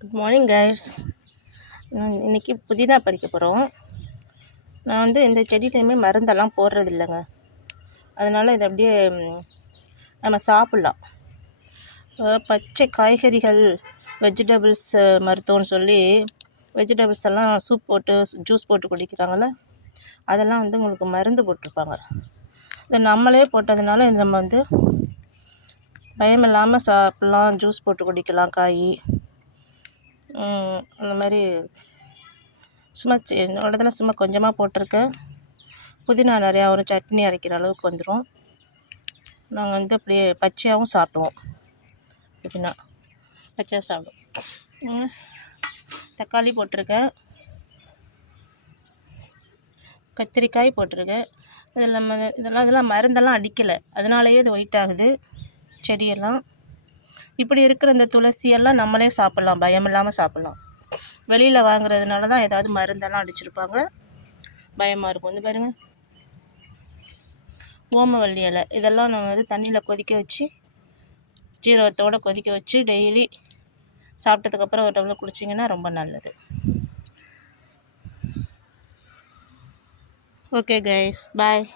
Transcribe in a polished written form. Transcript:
Good morning guys. இன்றைக்கி புதினா பறிக்க போகிறோம். நான் இந்த செடியிலையுமே மருந்தெல்லாம் போடுறது இல்லைங்க. அதனால் இதை அப்படியே நம்ம சாப்பிட்லாம். பச்சை காய்கறிகள் வெஜிடபிள்ஸ் மருத்துவம்னு சொல்லி வெஜிடபிள்ஸ் எல்லாம் சூப் போட்டு ஜூஸ் போட்டு குடிக்கிறாங்கள, அதெல்லாம் உங்களுக்கு மருந்து போட்டிருப்பாங்க. இதை நம்மளே போட்டதுனால இது நம்ம பயம் இல்லாமல் சாப்பிட்லாம், ஜூஸ் போட்டு குடிக்கலாம். காய் அந்த மாதிரி சும்மா என்னோடதில் சும்மா கொஞ்சமாக போட்டிருக்கேன். புதினா நிறையா ஒரு சட்னி அரைக்கிற அளவுக்கு வந்துடும். நாங்கள் அப்படியே பச்சையாகவும் சாப்பிடுவோம். புதினா பச்சையாக சாப்பிடுவோம். தக்காளி போட்டிருக்கேன், கத்திரிக்காய் போட்டிருக்கேன். இதெல்லாம் மருந்தெல்லாம் அடிக்கலை, அதனாலேயே இது ஒயிட் ஆகுது செடியெல்லாம். இப்படி இருக்கிற இந்த துளசியெல்லாம் நம்மளே சாப்பிட்லாம், பயம் இல்லாமல் சாப்பிட்லாம். வெளியில் வாங்குறதுனால தான் ஏதாவது மருந்தெல்லாம் அடிச்சிருப்பாங்க, பயமாக இருக்கும். பாருங்கள், ஓமவல்லி இலை இதெல்லாம் நம்ம தண்ணியில் கொதிக்க வச்சு ஜீரகத்தோடு கொதிக்க வச்சு டெய்லி சாப்பிட்டதுக்கப்புறம் ஒரு டம்ளர் குடிச்சிங்கன்னா ரொம்ப நல்லது. ஓகே கைஸ், பாய்.